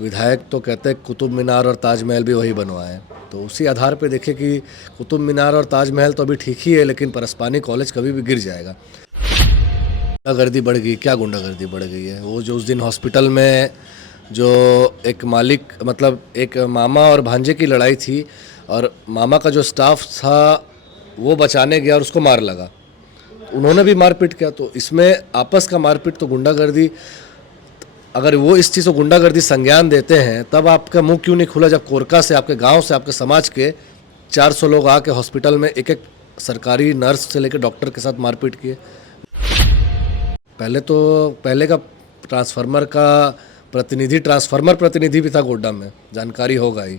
विधायक तो कहते हैं कुतुब मीनार और ताजमहल भी वही बनवाए, तो उसी आधार पे देखें कि कुतुब मीनार और ताजमहल तो अभी ठीक ही है, लेकिन परस्पानी कॉलेज कभी भी गिर जाएगा। गुंडागर्दी बढ़ गई, क्या गुंडागर्दी बढ़ गई है? वो जो उस दिन हॉस्पिटल में जो एक मालिक मतलब एक मामा और भांजे की लड़ाई थी, और मामा का जो स्टाफ था वो बचाने गया और उसको मार लगा, उन्होंने भी मारपीट किया। तो इसमें आपस का मारपीट तो गुंडागर्दी, अगर वो इस चीज़ को गुंडागर्दी संज्ञान देते हैं तब आपका मुंह क्यों नहीं खुला जब कोरका से, आपके गांव से, आपके समाज के 400 लोग आके हॉस्पिटल में एक एक सरकारी नर्स से लेकर डॉक्टर के साथ मारपीट किए। पहले का ट्रांसफार्मर प्रतिनिधि भी था गोड्डा में, जानकारी होगा ही।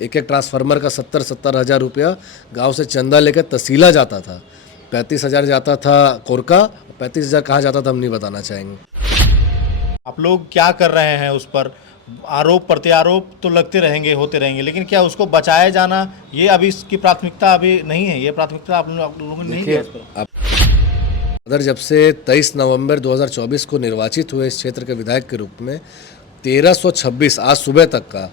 एक एक ट्रांसफार्मर का 70-70 हज़ार रुपया गाँव से चंदा लेकर तहसीला जाता था। 35,000 जाता था कोरका, 35,000 कहाँ जाता था हम नहीं बताना चाहेंगे। आप लोग क्या कर रहे हैं उस पर? आरोप प्रत्यारोप तो लगते रहेंगे, होते रहेंगे, लेकिन क्या उसको बचाया जाना ये अभी इसकी प्राथमिकता अभी नहीं है? ये प्राथमिकता आप लोगों ने नहीं दिया इस पर? अगर जब से 23 नवंबर 2024 को निर्वाचित हुए इस क्षेत्र के विधायक के रूप में 1326 आज सुबह तक का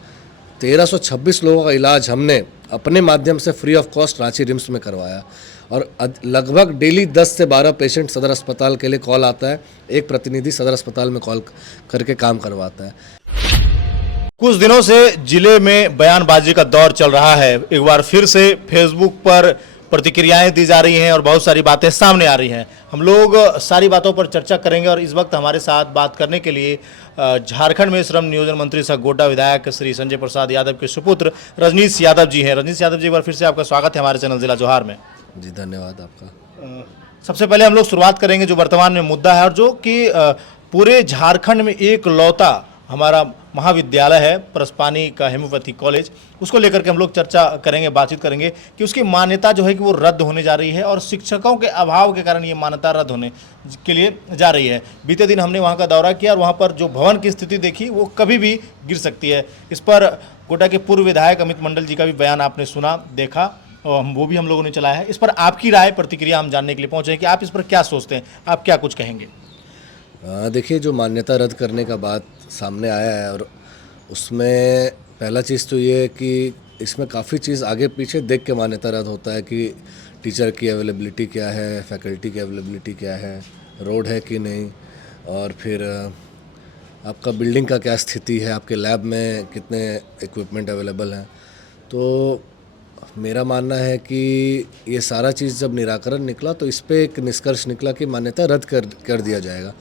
1326 लोगों का इलाज हमने अपने माध्यम से free of cost Ranchi RIMS में करवाया, और लगभग डेली 10 से 12 पेशेंट सदर अस्पताल के लिए कॉल आता है, एक प्रतिनिधि सदर अस्पताल में कॉल करके काम करवाता है। कुछ दिनों से जिले में बयानबाजी का दौर चल रहा है। एक बार फिर से फेसबुक पर प्रतिक्रियाएं दी जा रही हैं और बहुत सारी बातें सामने आ रही हैं। हम लोग सारी बातों पर चर्चा करेंगे और इस वक्त हमारे साथ बात करने के लिए झारखंड में श्रम नियोजन मंत्री सह गोड्डा विधायक श्री संजय प्रसाद यादव के सुपुत्र रजनीश यादव जी हैं। रजनीश यादव जी, एक बार फिर से आपका स्वागत है हमारे चैनल जिला जोहार में। जी धन्यवाद आपका। सबसे पहले हम लोग शुरुआत करेंगे जो वर्तमान में मुद्दा है और जो कि पूरे झारखंड में एक लौता हमारा महाविद्यालय है परस्पानी का हेमोपैथी कॉलेज, उसको लेकर के हम लोग चर्चा करेंगे, बातचीत करेंगे कि उसकी मान्यता जो है कि वो रद्द होने जा रही है और शिक्षकों के अभाव के कारण ये मान्यता रद्द होने के लिए जा रही है। बीते दिन हमने वहाँ का दौरा किया और वहाँ पर जो भवन की स्थिति देखी वो कभी भी गिर सकती है। इस पर गोड्डा के पूर्व विधायक अमित मंडल जी का भी बयान आपने सुना, देखा, और वो भी हम लोगों ने चलाया है। इस पर आपकी राय, प्रतिक्रिया हम जानने के लिए पहुँचे हैं कि आप इस पर क्या सोचते हैं, आप क्या कुछ कहेंगे? देखिए, जो मान्यता रद्द करने का बात सामने आया है, और उसमें पहला चीज़ तो ये है कि इसमें काफ़ी चीज़ आगे पीछे देख के मान्यता रद्द होता है कि टीचर की अवेलेबिलिटी क्या है, फैकल्टी की अवेलेबिलिटी क्या है, रोड है कि नहीं, और फिर आपका बिल्डिंग का क्या स्थिति है, आपके लैब में कितने इक्विपमेंट अवेलेबल हैं। तो मेरा मानना है कि ये सारा चीज़ जब निराकरण निकला तो इस पर एक निष्कर्ष निकला कि मान्यता रद्द कर दिया जाएगा।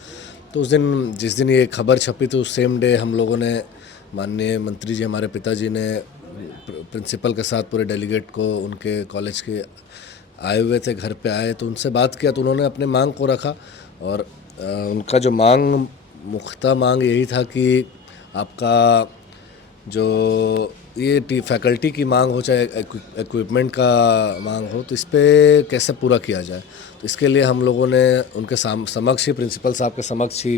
तो उस दिन जिस दिन ये खबर छपी तो उस सेम डे हम लोगों ने, माननीय मंत्री जी, हमारे पिताजी ने प्रिंसिपल के साथ पूरे डेलीगेट को उनके कॉलेज के आए हुए थे, घर पे आए, तो उनसे बात किया तो उन्होंने अपने मांग को रखा, और उनका जो मुख्ता मांग यही था कि आपका जो ये फैकल्टी की मांग हो, चाहे इक्विपमेंट का मांग हो, तो इस पर कैसे पूरा किया जाए। तो इसके लिए हम लोगों ने उनके समक्ष ही, प्रिंसिपल साहब के समक्ष ही,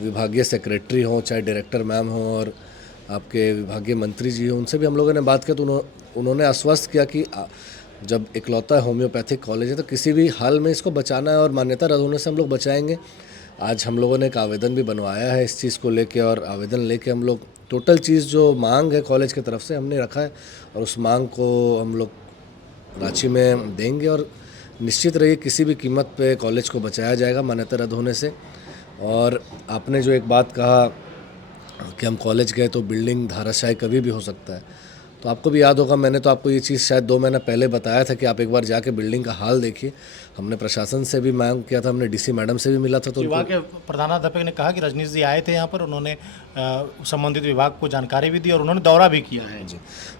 विभागीय सेक्रेटरी हों, चाहे डायरेक्टर मैम हों, और आपके विभागीय मंत्री जी हों, उनसे भी हम लोगों ने बात की। तो उन्होंने आश्वस्त किया कि जब इकलौता होम्योपैथिक कॉलेज है तो किसी भी हाल में इसको बचाना है, और मान्यता रद्द होने से हम लोग बचाएंगे। आज हम लोगों ने एक आवेदन भी बनवाया है इस चीज़ को लेके, और आवेदन लेके हम लोग टोटल चीज़ जो मांग है कॉलेज की तरफ से हमने रखा है, और उस मांग को हम लोग रांची में देंगे, और निश्चित रहिए किसी भी कीमत पे कॉलेज को बचाया जाएगा मान्यता रद्द होने से। और आपने जो एक बात कहा कि हम कॉलेज गए तो बिल्डिंग धराशायी कभी भी हो सकता है, तो आपको भी याद होगा, मैंने तो आपको ये चीज़ शायद 2 महीना पहले बताया था कि आप एक बार जाके बिल्डिंग का हाल देखिए। हमने प्रशासन से भी मांग किया था, हमने डीसी मैडम से भी मिला था। तो विभाग के प्रधानाध्यापक ने कहा कि रजनीश जी आए थे यहाँ पर, उन्होंने संबंधित विभाग को जानकारी भी दी और उन्होंने दौरा भी किया है। जी,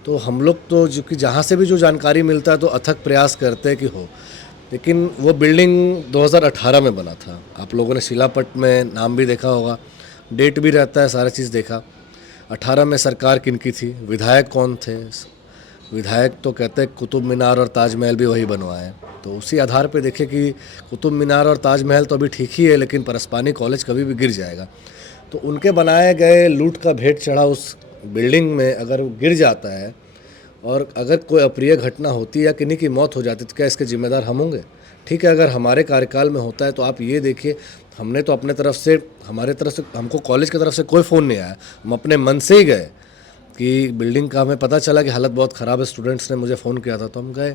तो हम लोग तो जो कि जहाँ से भी जो जानकारी मिलता है तो अथक प्रयास करते हैं कि हो, लेकिन वो बिल्डिंग 2018 में बना था। आप लोगों ने शिलापट में नाम भी देखा होगा, डेट भी रहता है, सारा चीज़ देखा। 18 में सरकार किनकी थी, विधायक कौन थे? विधायक तो कहते हैं कुतुब मीनार और ताजमहल भी वही बनवाए, तो उसी आधार पे देखें कि कुतुब मीनार और ताजमहल तो अभी ठीक ही है, लेकिन परस्पानी कॉलेज कभी भी गिर जाएगा। तो उनके बनाए गए लूट का भेंट चढ़ा उस बिल्डिंग में अगर गिर जाता है, और अगर कोई अप्रिय घटना होती है या किन्हीं की मौत हो जाती है, तो क्या इसके जिम्मेदार हम होंगे? ठीक है, अगर हमारे कार्यकाल में होता है तो आप ये देखिए हमने तो अपने तरफ से, हमारे तरफ से, हमको कॉलेज की तरफ से कोई फ़ोन नहीं आया, हम अपने मन से ही गए कि बिल्डिंग का हमें पता चला कि हालत बहुत ख़राब है, स्टूडेंट्स ने मुझे फ़ोन किया था तो हम गए।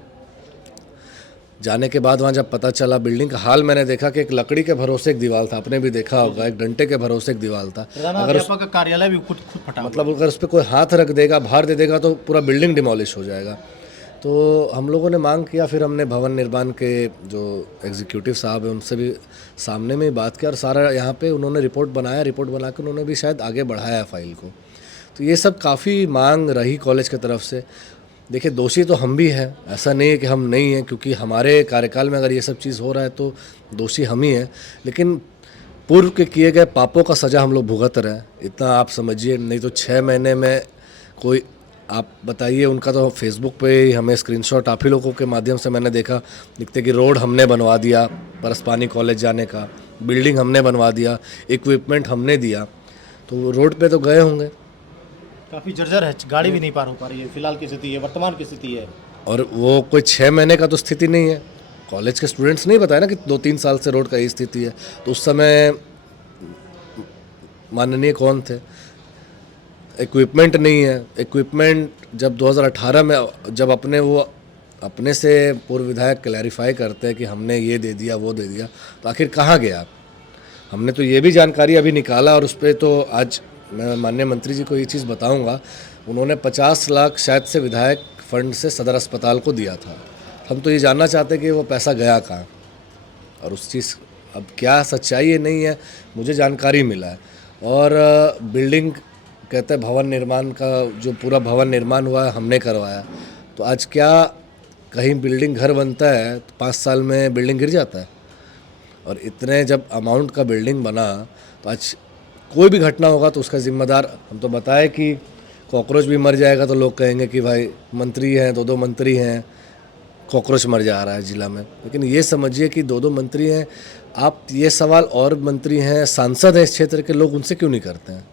जाने के बाद वहाँ जब पता चला बिल्डिंग का हाल, मैंने देखा कि एक लकड़ी के भरोसे एक दीवार था, आपने भी देखा होगा, एक डंडे के भरोसे एक दीवार था। प्रधानाध्यापक का कार्यालय भी खुद खुद फटा। मतलब अगर उस पर कोई हाथ रख देगा, भार दे देगा तो पूरा बिल्डिंग डिमोलिश हो जाएगा। तो हम लोगों ने मांग किया, फिर हमने भवन निर्माण के जो एग्जीक्यूटिव साहब हैं उनसे भी सामने में बात किया और सारा यहाँ पे उन्होंने रिपोर्ट बनाया, रिपोर्ट बना के उन्होंने भी शायद आगे बढ़ाया फाइल को। तो ये सब काफ़ी मांग रही कॉलेज की तरफ से। देखिए दोषी तो हम भी हैं, ऐसा नहीं है कि हम नहीं हैं, क्योंकि हमारे कार्यकाल में अगर ये सब चीज़ हो रहा है तो दोषी हम ही हैं, लेकिन पूर्व के किए गए पापों का सज़ा हम लोग भुगत रहे हैं, इतना आप समझिए। नहीं तो 6 महीने में कोई, आप बताइए, उनका तो फेसबुक पे ही हमें स्क्रीनशॉट आप ही लोगों के माध्यम से मैंने देखा, लिखते कि रोड हमने बनवा दिया परसपानी कॉलेज जाने का, बिल्डिंग हमने बनवा दिया, इक्विपमेंट हमने दिया, तो रोड पे तो गए होंगे। काफ़ी जर्जर है, गाड़ी भी नहीं पार हो पा रही है, फिलहाल की स्थिति है, वर्तमान की स्थिति है। और वो कोई 6 महीने का तो स्थिति नहीं है, कॉलेज के स्टूडेंट्स नहीं बताया ना कि 2-3 साल से रोड का ये स्थिति है। तो उस समय माननीय कौन थे, इक्विपमेंट नहीं है। इक्विपमेंट जब 2018 में जब अपने से पूर्व विधायक क्लैरिफाई करते हैं कि हमने ये दे दिया वो दे दिया, तो आखिर कहाँ गया? हमने तो ये भी जानकारी अभी निकाला और उस पर तो आज मैं माननीय मंत्री जी को ये चीज़ बताऊंगा, उन्होंने 50 लाख शायद से विधायक फंड से सदर अस्पताल को दिया था। हम तो ये जानना चाहते हैं कि वो पैसा गया कहाँ, और उस चीज़, अब क्या सच्चाई है नहीं है, मुझे जानकारी मिला है। और बिल्डिंग कहते हैं भवन निर्माण का, जो पूरा भवन निर्माण हुआ है हमने करवाया, तो आज क्या कहीं बिल्डिंग घर बनता है तो 5 साल में बिल्डिंग गिर जाता है? और इतने जब अमाउंट का बिल्डिंग बना, तो आज कोई भी घटना होगा तो उसका जिम्मेदार, हम तो बताए कि कॉकरोच भी मर जाएगा तो लोग कहेंगे कि भाई मंत्री हैं, 2-2 मंत्री हैं, कॉकरोच मर जा रहा है जिला में। लेकिन ये समझिए कि 2-2 मंत्री हैं, आप ये सवाल और मंत्री हैं, सांसद हैं इस क्षेत्र के, लोग उनसे क्यों नहीं करते हैं?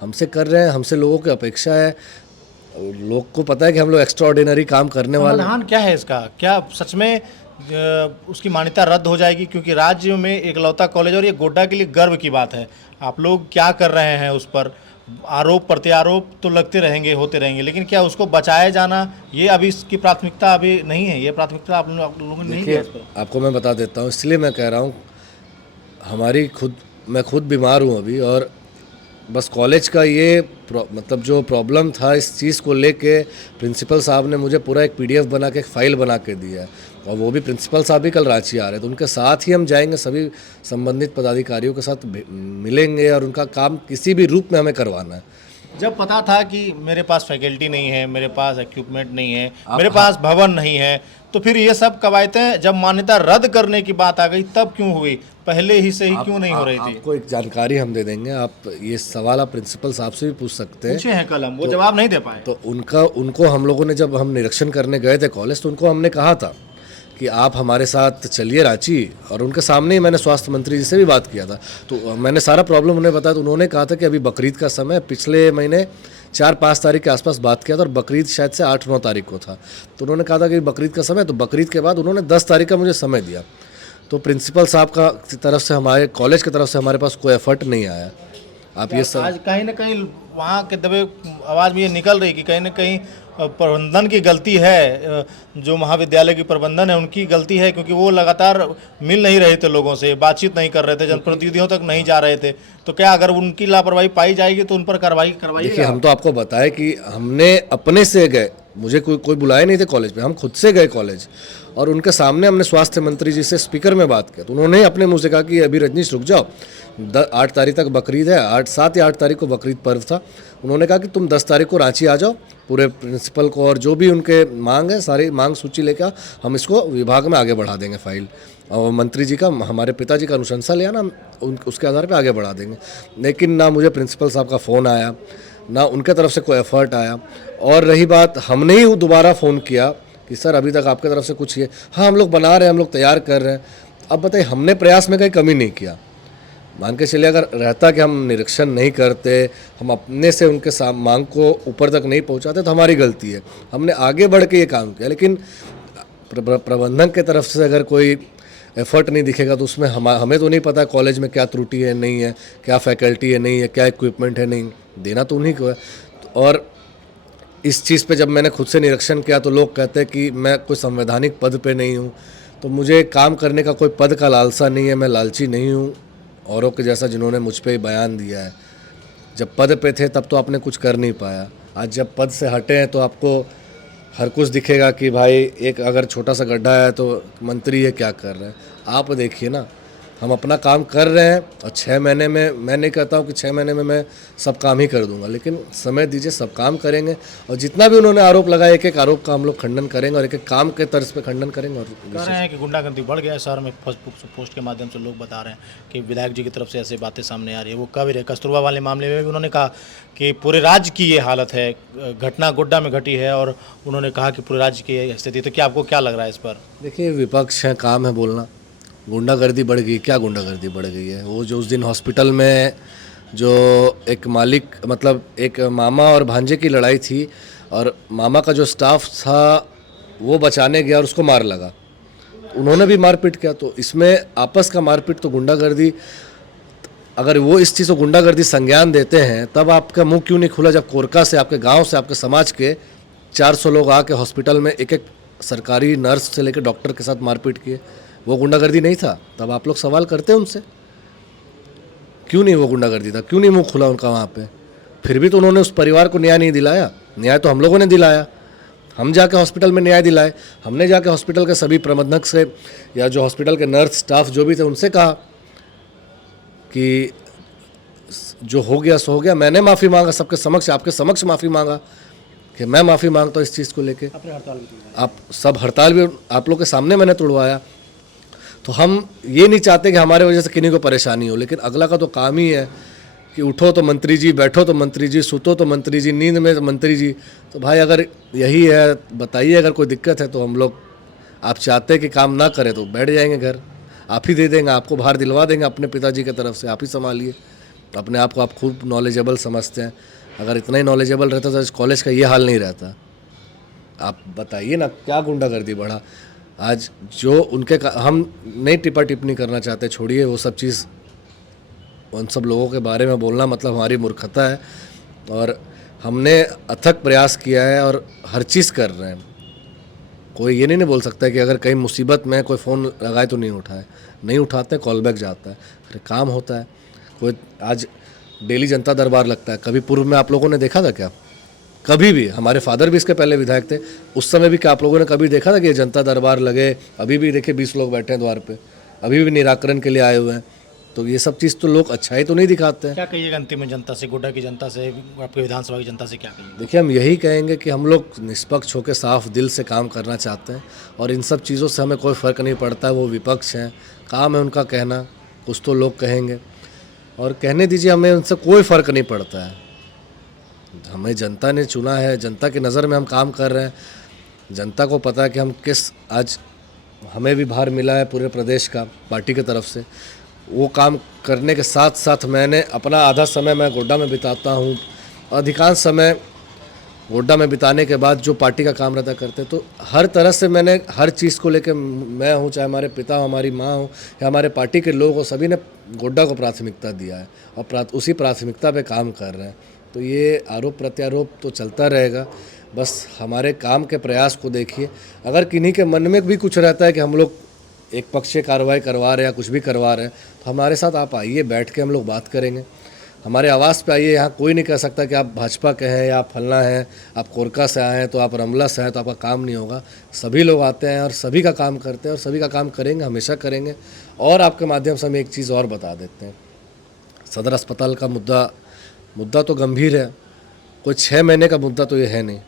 हमसे कर रहे हैं, हमसे लोगों की अपेक्षा है, लोग को पता है कि हम लोग एक्स्ट्रा ऑर्डिनरी काम करने वाले हैं। समाधान क्या है इसका? क्या सच में उसकी मान्यता रद्द हो जाएगी? क्योंकि राज्य में एकलौता कॉलेज, और ये गोड्डा के लिए गर्व की बात है। आप लोग क्या कर रहे हैं उस पर? आरोप प्रत्यारोप तो लगते रहेंगे, होते रहेंगे, लेकिन क्या उसको बचाया जाना, ये अभी इसकी प्राथमिकता अभी नहीं है? ये प्राथमिकता आप लोगों ने नहीं दिया इस पर? आपको मैं बता देता हूँ, इसलिए मैं कह रहा हूँ, मैं खुद बीमार हूँ अभी, और बस कॉलेज का ये मतलब जो प्रॉब्लम था, इस चीज़ को लेके प्रिंसिपल साहब ने मुझे पूरा एक PDF बना के, एक फ़ाइल बना के दिया है, और वो भी प्रिंसिपल साहब भी कल रांची आ रहे हैं, तो उनके साथ ही हम जाएंगे, सभी संबंधित पदाधिकारियों के साथ मिलेंगे और उनका काम किसी भी रूप में हमें करवाना है। जब पता था कि मेरे पास फैकल्टी नहीं है, मेरे पास इक्विपमेंट नहीं है, मेरे पास भवन नहीं है, तो फिर ये सब कवायतें जब मान्यता रद्द करने की बात आ गई तब क्यों हुई? पहले ही से ही क्यों नहीं हो रही थी? आपको एक जानकारी हम दे देंगे, आप ये सवाल आप प्रिंसिपल साहब से भी पूछ सकते हैं। पूछे हैं कल हम, वो जवाब नहीं दे पाए। तो उनको हम लोगों ने, जब हम निरीक्षण करने गए थे कॉलेज, तो उनको हमने कहा था कि आप हमारे साथ चलिए रांची, और उनके सामने ही मैंने स्वास्थ्य मंत्री जी से भी बात किया था, तो मैंने सारा प्रॉब्लम उन्हें बताया। तो उन्होंने कहा था कि अभी बकरीद का समय, पिछले महीने 4-5 तारीख के आसपास बात किया था, और बकरीद शायद से 8-9 तारीख को था, तो उन्होंने कहा था कि बकरीद का समय, तो बकरीद के बाद उन्होंने 10 तारीख का मुझे समय दिया। तो प्रिंसिपल साहब का तरफ से, हमारे कॉलेज की तरफ से हमारे पास कोई एफर्ट नहीं आया। आप ये सब आज कहीं ना कहीं वहाँ के दबे आवाज़ में ये निकल रही कि कहीं ना कहीं प्रबंधन की गलती है, जो महाविद्यालय की प्रबंधन है उनकी गलती है, क्योंकि वो लगातार मिल नहीं रहे थे लोगों से, बातचीत नहीं कर रहे थे, जनप्रतिनिधियों तक नहीं जा रहे थे। तो क्या अगर उनकी लापरवाही पाई जाएगी तो उन पर कार्रवाई करवाइए? देखिए, हम तो आपको बताएं कि हमने अपने से गए, मुझे कोई बुलाए नहीं थे कॉलेज में, हम खुद से गए कॉलेज, और उनके सामने हमने स्वास्थ्य मंत्री जी से स्पीकर में बात किया, तो उन्होंने अपने मुँह से कहा कि अभी रजनीश रुक जाओ, 8 तारीख तक बकरीद है, 7 या 8 तारीख को बकरीद पर्व था। उन्होंने कहा कि तुम 10 तारीख को रांची आ जाओ, पूरे प्रिंसिपल को, और जो भी उनके मांग है सारी मांग सूची लेकर हम इसको विभाग में आगे बढ़ा देंगे फाइल, और मंत्री जी का, हमारे पिताजी का अनुशंसा लिया ना, उसके आधार पर आगे बढ़ा देंगे। लेकिन ना मुझे प्रिंसिपल साहब का फ़ोन आया, ना उनके तरफ से कोई एफर्ट आया। और रही बात, हमने ही दोबारा फ़ोन किया कि सर अभी तक आपकी तरफ से कुछ ये, हाँ हम लोग बना रहे हैं, हम लोग तैयार कर रहे हैं। अब बताइए, हमने प्रयास में कहीं कमी नहीं किया। मान के चलिए, अगर रहता कि हम निरीक्षण नहीं करते, हम अपने से उनके मांग को ऊपर तक नहीं पहुंचाते, तो हमारी गलती है, हमने आगे बढ़ के ये काम किया। लेकिन प्रबंधन की तरफ से अगर कोई एफर्ट नहीं दिखेगा तो उसमें हमें तो नहीं पता कॉलेज में क्या त्रुटि है नहीं है, क्या फैकल्टी है नहीं है, क्या इक्विपमेंट है नहीं, देना तो उन्हीं को है। और इस चीज़ पे जब मैंने खुद से निरीक्षण किया तो लोग कहते हैं कि मैं कोई संवैधानिक पद पे नहीं हूँ, तो मुझे काम करने का कोई पद का लालसा नहीं है, मैं लालची नहीं हूँ औरों के जैसा जिन्होंने मुझ पे बयान दिया है। जब पद पे थे तब तो आपने कुछ कर नहीं पाया, आज जब पद से हटे हैं तो आपको हर कुछ दिखेगा कि भाई एक अगर छोटा सा गड्ढा है तो मंत्री है क्या कर रहे हैं। आप देखिए ना, हम अपना काम कर रहे हैं और 6 महीने में, मैं नहीं कहता हूँ कि 6 महीने में मैं सब काम ही कर दूंगा, लेकिन समय दीजिए, सब काम करेंगे। और जितना भी उन्होंने आरोप लगाया, एक एक आरोप का हम लोग खंडन करेंगे और एक एक काम के तर्ज पे खंडन करेंगे। और कह रहे हैं कि गुंडागर्दी बढ़ गया है शहर में, पोस्ट के माध्यम से लोग बता रहे हैं कि विधायक जी की तरफ से ऐसे बातें सामने आ रही है। वो कह भी रहे, कस्तूरबा वाले मामले में भी उन्होंने कहा कि पूरे राज्य की ये हालत है, घटना गोड्डा में घटी है, और उन्होंने कहा कि पूरे राज्य की ये स्थिति। तो क्या आपको क्या लग रहा है इस पर? देखिए, विपक्ष है, काम है बोलना। गुंडागर्दी बढ़ गई, क्या गुंडागर्दी बढ़ गई है? वो जो उस दिन हॉस्पिटल में जो एक मालिक, मतलब एक मामा और भांजे की लड़ाई थी और मामा का जो स्टाफ था वो बचाने गया और उसको मार लगा, उन्होंने भी मारपीट किया। तो इसमें आपस का मारपीट तो गुंडागर्दी, अगर वो इस चीज़ को गुंडागर्दी संज्ञान देते हैं तब आपका मुंह क्यों नहीं खुला जब कोरका से, आपके गांव से, आपके समाज के 400 लोग आके हॉस्पिटल में एक एक सरकारी नर्स से लेकर डॉक्टर के साथ मारपीट किए? वो गुंडागर्दी नहीं था? तब आप लोग सवाल करते हैं उनसे, क्यों नहीं वो गुंडागर्दी था, क्यों नहीं मुंह खुला उनका वहाँ पे? फिर भी तो उन्होंने उस परिवार को न्याय नहीं दिलाया। न्याय तो हम लोगों ने दिलाया, हम जाके हॉस्पिटल में न्याय दिलाए। हमने जाके हॉस्पिटल के सभी प्रबंधक से या जो हॉस्पिटल के नर्स स्टाफ जो भी थे उनसे कहा कि जो हो गया सो हो गया। मैंने माफ़ी मांगा सबके समक्ष, आपके समक्ष माफ़ी मांगा कि मैं माफ़ी मांगता हूँ इस चीज़ को लेके। आप सब हड़ताल भी आप लोग के सामने मैंने तोड़वाया। तो हम ये नहीं चाहते कि हमारे वजह से किन्हीं को परेशानी हो, लेकिन अगला का तो काम ही है कि उठो तो मंत्री जी, बैठो तो मंत्री जी, सुतो तो मंत्री जी, नींद में तो मंत्री जी। तो भाई अगर यही है बताइए, अगर कोई दिक्कत है तो हम लोग, आप चाहते हैं कि काम ना करें तो बैठ जाएंगे घर, आप ही दे देंगे, आपको बाहर दिलवा देंगे अपने पिताजी की तरफ से, आप ही संभालिए। अपने आप को आप खूब नॉलेजेबल समझते हैं, अगर इतना ही नॉलेजेबल रहता तो कॉलेज का ये हाल नहीं रहता। आप बताइए ना, क्या गुंडागर्दी बढ़ा आज जो उनके हम नहीं टिप्पा टिप्पणी करना चाहते, छोड़िए वो सब चीज़, उन सब लोगों के बारे में बोलना मतलब हमारी मूर्खता है। और हमने अथक प्रयास किया है और हर चीज़ कर रहे हैं। कोई ये नहीं बोल सकता है कि अगर कहीं मुसीबत में कोई फ़ोन लगाए तो नहीं उठाए, नहीं उठाते, कॉल बैक जाता है, अरे काम होता है। कोई आज डेली जनता दरबार लगता है, कभी पूर्व में आप लोगों ने देखा था क्या? कभी भी? हमारे फादर भी इसके पहले विधायक थे, उस समय भी क्या आप लोगों ने कभी देखा था कि ये जनता दरबार लगे? अभी भी देखिए 20 लोग बैठे हैं द्वार पे, अभी भी निराकरण के लिए आए हुए हैं। तो ये सब चीज़ तो लोग अच्छाई तो नहीं दिखाते हैं। क्या कहिएगा अंतिम में जनता से, गोड्डा की जनता से, आपके विधानसभा की जनता से क्या कहिएगा? देखिए, हम यही कहेंगे कि हम लोग निष्पक्ष होकर साफ दिल से काम करना चाहते हैं और इन सब चीज़ों से हमें कोई फ़र्क नहीं पड़ता है। वो विपक्ष हैं, काम है उनका कहना, कुछ तो लोग कहेंगे और कहने दीजिए, हमें उनसे कोई फ़र्क नहीं पड़ता है। हमें जनता ने चुना है, जनता की नज़र में हम काम कर रहे हैं। जनता को पता है कि हम किस, आज हमें भी भार मिला है पूरे प्रदेश का पार्टी की तरफ से। वो काम करने के साथ साथ मैंने अपना आधा समय मैं गोड्डा में बिताता हूँ, अधिकांश समय गोड्डा में बिताने के बाद जो पार्टी का काम रहता करते, तो हर तरह से मैंने हर चीज़ को लेकर, मैं हूँ, चाहे हमारे पिता हो, हमारी माँ हो या हमारे पार्टी के लोग हो, सभी ने गोड्डा को प्राथमिकता दिया है और उसी प्राथमिकता पे काम कर रहे हैं। तो ये आरोप प्रत्यारोप तो चलता रहेगा, बस हमारे काम के प्रयास को देखिए। अगर किन्हीं के मन में भी कुछ रहता है कि हम लोग एक पक्षीय कार्रवाई करवा रहे हैं या कुछ भी करवा रहे हैं, तो हमारे साथ आप आइए, बैठ के हम लोग बात करेंगे। हमारे आवाज़ पे आइए। यहाँ कोई नहीं कह सकता कि आप भाजपा के हैं या आप फलना हैं, आप कोरका से आए हैं तो आप रमला से आए तो आपका काम नहीं होगा। सभी लोग आते हैं और सभी का काम करते हैं और सभी का काम करेंगे, हमेशा करेंगे। और आपके माध्यम से हम एक चीज़ और बता देते हैं, सदर अस्पताल का मुद्दा तो गंभीर है, कोई 6 महीने का मुद्दा तो ये है नहीं।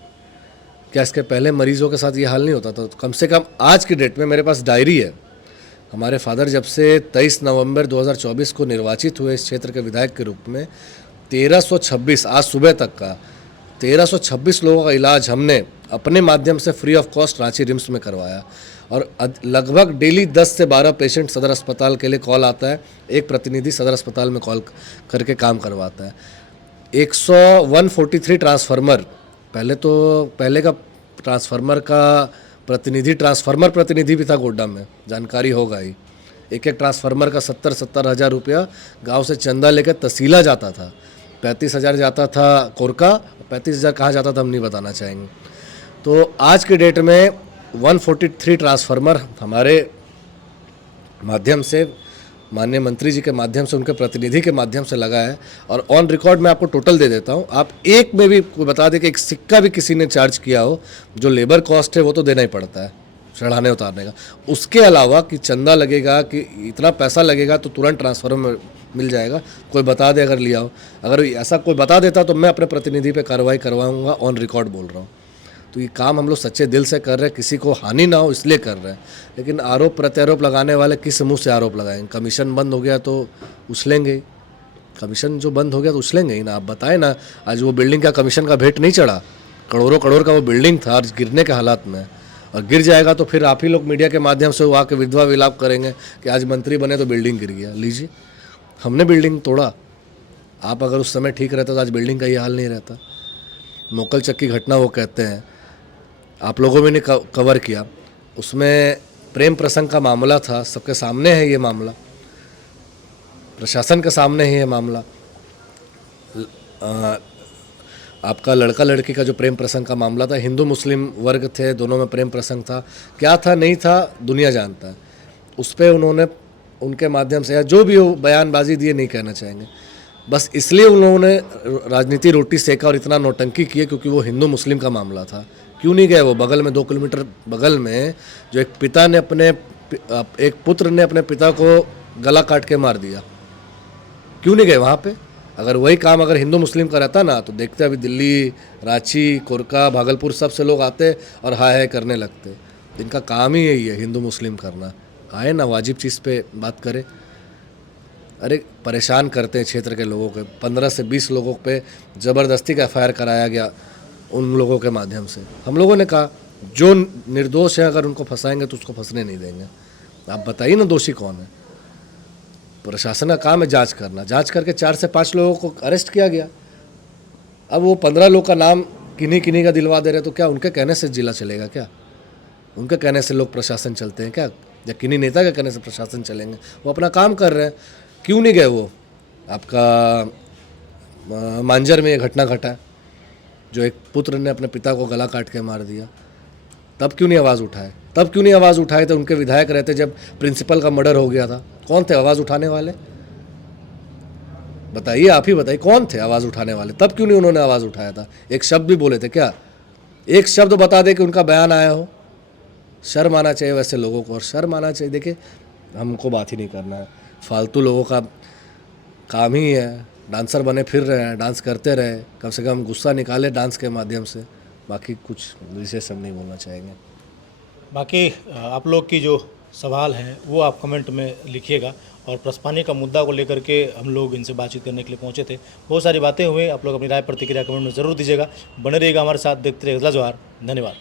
क्या इसके पहले मरीजों के साथ ये हाल नहीं होता था? तो कम से कम आज की डेट में मेरे पास डायरी है, हमारे फादर जब से 23 नवंबर 2024 को निर्वाचित हुए इस क्षेत्र के विधायक के रूप में, 1326 आज सुबह तक का 1326 लोगों का इलाज हमने अपने माध्यम से free of cost Ranchi RIMS में करवाया। और लगभग डेली 10 से 12 पेशेंट सदर अस्पताल के लिए कॉल आता है, एक प्रतिनिधि सदर अस्पताल में कॉल करके काम करवाता है। 143 ट्रांसफार्मर, पहले का ट्रांसफार्मर का ट्रांसफार्मर प्रतिनिधि भी था गोड्डा में, जानकारी होगा ही। एक एक ट्रांसफार्मर का 70-70 हज़ार रुपया गांव से चंदा लेकर तहसीला जाता था। 35,000 जाता था कोरका, 35,000 कहाँ जाता था हम नहीं बताना चाहेंगे। तो आज के डेट में 143 ट्रांसफार्मर हमारे माध्यम से, माननीय मंत्री जी के माध्यम से, उनके प्रतिनिधि के माध्यम से लगा है। और ऑन रिकॉर्ड मैं आपको टोटल दे देता हूँ, आप एक में भी कोई बता दे कि एक सिक्का भी किसी ने चार्ज किया हो, जो लेबर कॉस्ट है वो तो देना ही पड़ता है चढ़ाने उतारने का। उसके अलावा कि चंदा लगेगा, कि इतना पैसा लगेगा तो तुरंत ट्रांसफार्मर मिल जाएगा, कोई बता दे अगर लिया हो। अगर ऐसा कोई बता देता तो मैं अपने प्रतिनिधि पे कार्रवाई करवाऊंगा, ऑन रिकॉर्ड बोल रहा हूँ। तो ये काम हम लोग सच्चे दिल से कर रहे हैं, किसी को हानि ना हो इसलिए कर रहे हैं। लेकिन आरोप प्रत्यारोप लगाने वाले किस मुंह से आरोप लगाएंगे? कमीशन बंद हो गया तो उछलेंगे, कमीशन जो बंद हो गया तो उछलेंगे ही ना। आप बताएं ना, आज वो बिल्डिंग का कमीशन का भेंट नहीं चढ़ा, करोड़ों करोड़ का वो बिल्डिंग था, आज गिरने के हालात में, और गिर जाएगा तो फिर आप ही लोग मीडिया के माध्यम से वो आके विधवा विलाप करेंगे कि आज मंत्री बने तो बिल्डिंग गिर गया। लीजिए, हमने बिल्डिंग तोड़ा, आप अगर उस समय ठीक रहता तो आज बिल्डिंग का ये हाल नहीं रहता। मोकलचक की घटना वो कहते हैं, आप लोगों में ने कवर किया, उसमें प्रेम प्रसंग का मामला था, सबके सामने है ये मामला, प्रशासन के सामने है ये मामला। आपका लड़का लड़की का जो प्रेम प्रसंग का मामला था, हिंदू मुस्लिम वर्ग थे, दोनों में प्रेम प्रसंग था, क्या था नहीं था दुनिया जानता है। उस पर उन्होंने उनके माध्यम से या जो भी हो बयानबाजी दिए, नहीं कहना चाहेंगे, बस इसलिए उन लोगों ने राजनीति रोटी सेका और इतना नौटंकी किए क्योंकि वो हिंदू मुस्लिम का मामला था। क्यों नहीं गए वो? बगल में 2 किलोमीटर बगल में जो एक पिता ने एक पुत्र ने अपने पिता को गला काट के मार दिया, क्यों नहीं गए वहाँ पे? अगर वही काम अगर हिंदू मुस्लिम का रहता ना तो देखते अभी दिल्ली, रांची, कोरका, भागलपुर सब से लोग आते और हाय हाय करने लगते। इनका काम ही यही है, हिंदू मुस्लिम करना। आए ना, वाजिब चीज़ पे बात करें। अरे परेशान करते हैं क्षेत्र के लोगों के। 15 से 20 लोगों पे ज़बरदस्ती का एफआईआर कराया गया उन लोगों के माध्यम से। हम लोगों ने कहा जो निर्दोष है अगर उनको फंसाएंगे तो उसको फंसने नहीं देंगे। आप बताइए ना दोषी कौन है? प्रशासन का काम है जांच करना। जांच करके 4 से 5 लोगों को अरेस्ट किया गया। अब वो 15 लोग का नाम किन्हीं किन्हीं का दिलवा दे रहे, तो क्या उनके कहने से जिला चलेगा? क्या उनके कहने से लोग प्रशासन चलते हैं क्या? या किन्हीं नेता के कहने से प्रशासन चलेंगे? वो अपना काम कर रहे हैं। क्यों नहीं गए वो? आपका मांजर में ये घटना घटा, जो एक पुत्र ने अपने पिता को गला काट के मार दिया, तब क्यों नहीं आवाज़ उठाए? तब क्यों नहीं आवाज़ उठाए थे? उनके विधायक रहते जब प्रिंसिपल का मर्डर हो गया था। कौन थे आवाज़ उठाने वाले? बताइए, आप ही बताइए कौन थे आवाज़ उठाने वाले? तब क्यों नहीं उन्होंने आवाज़ उठाया था? एक शब्द भी बोले थे क्या? एक शब्द बता दे कि उनका बयान आया हो। शर्म आना चाहिए वैसे लोगों को, और शर्म आना चाहिए। देखिए, हमको बात ही नहीं करना है, फालतू लोगों का काम ही है। डांसर बने फिर रहे हैं, डांस करते रहे, कम से कम गुस्सा निकाले डांस के माध्यम से। बाकी कुछ विशेष हम नहीं बोलना चाहेंगे। बाकी आप लोग की जो सवाल हैं वो आप कमेंट में लिखिएगा। और प्रस्पानी का मुद्दा को लेकर के हम लोग इनसे बातचीत करने के लिए पहुंचे थे। बहुत सारी बातें हुई, आप लोग अपनी राय प्रतिक्रिया कमेंट में ज़रूर दीजिएगा। बने रहिएगा हमारे साथ, देखते रहिए अगला जोहार। धन्यवाद।